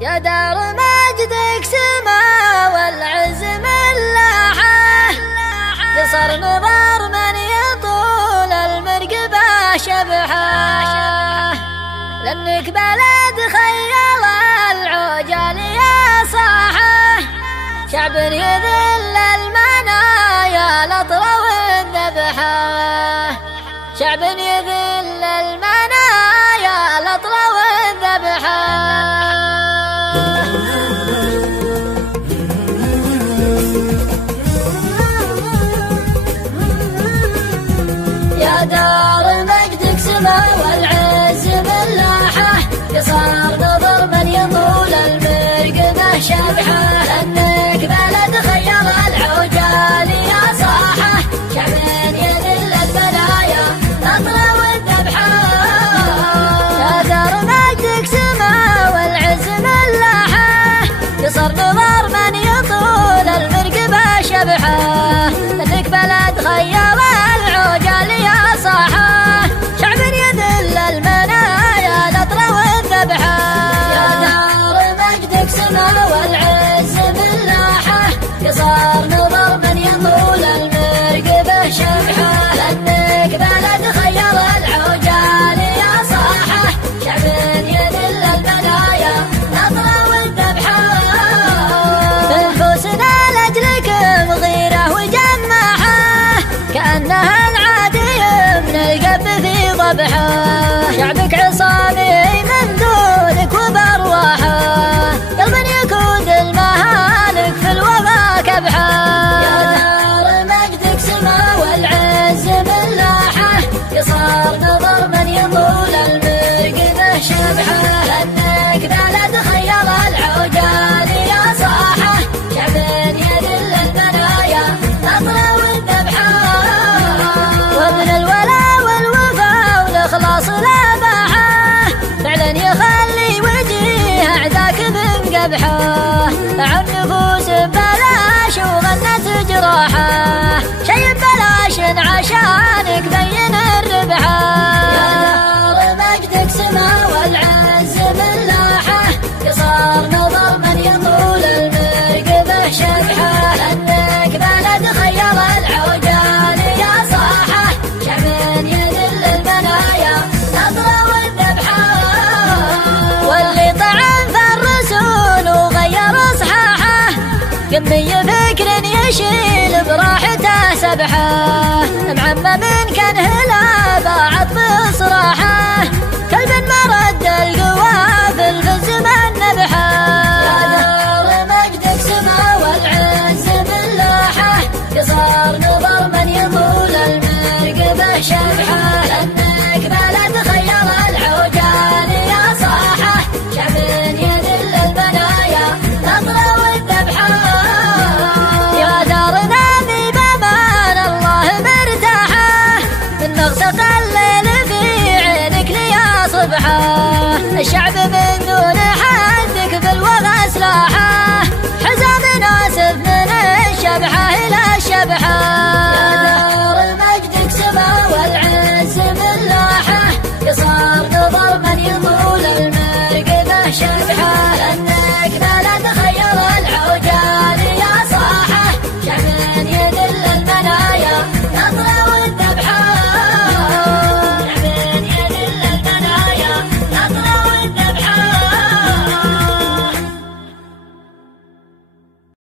يا دار مجدك سما والعز ملاحه، قصر نظر من يطول المرقبة شبحه، لأنك بلد خيال العجال يا صاحه، شعب يذل المنايا الأطرى والذبحه، شعب يذل المنايا الأطرى والذبحه. يا دار مجدك سما والعز ملاحه، قصار نظر من يطول المرقبة شبحه، لأنك بلد خير العجال يا صاحه، شعب يذل البلايا الأطرى والذبحه. يا دار مجدك سما والعز ملاحه، قصر نظر من يطول المرقبة شبحه، لأنك بلد خير العجال يا صاحه، شعب يذل المنايا الأطرى والذبحه. يا دار مجدك سما والعز ملاحه، قصار نظر من يطول المرقبة شبحه، لأنك بلد خير العجال يا صاحه، شعب يذل المنايا الأطرى والذبحه. نفوسنا لأجلكم غيره وجماحه، كأنها العادي من القب في ضبحه، شعبك عصامي من دونك وبرواحه، قلب يكود المهالك في الوفا كبحه. يا دار مجدك سما والعز ملاحه، قصار نظر من يطول المرقبة شبحه، لأنك بلد خير العجال يا صاحه، شعب يذل البلايا الأطرى والذبحه. وابن الولا والوفا والإخلاص لا باحه، فعلا يخلي وجيه أعداك من قبحه، عن نفوس ببلاش وغنت جراحه، شي ببلاش عشانك بين الربحه. يا دار مجدك سما والعز ملاحه، قصار نظر من يطول المرقبة شبحه، لأنك بلد خير العجال يا صاحه، شعب يذل المنايا الأطرى والذبحه. واللي طعن في الرسول وغير صحاحه، قمي فكر يشيل براحته سبحه، معمم كان هلا باعت بصراحه، كلب مرد القوافل في الزمن نبحه. يا دار مجدك سما والعز ملاحه، قصار نظر من يطول المرقبة شبحه، لأنك بلد خير العجال يا صاحه، شعب يذل المنايا الأطرى والذبحه. يا دار نامي بأمان الله مرتاحه، من نغسق الليل في عينك ليا صبحه، الشعب من دون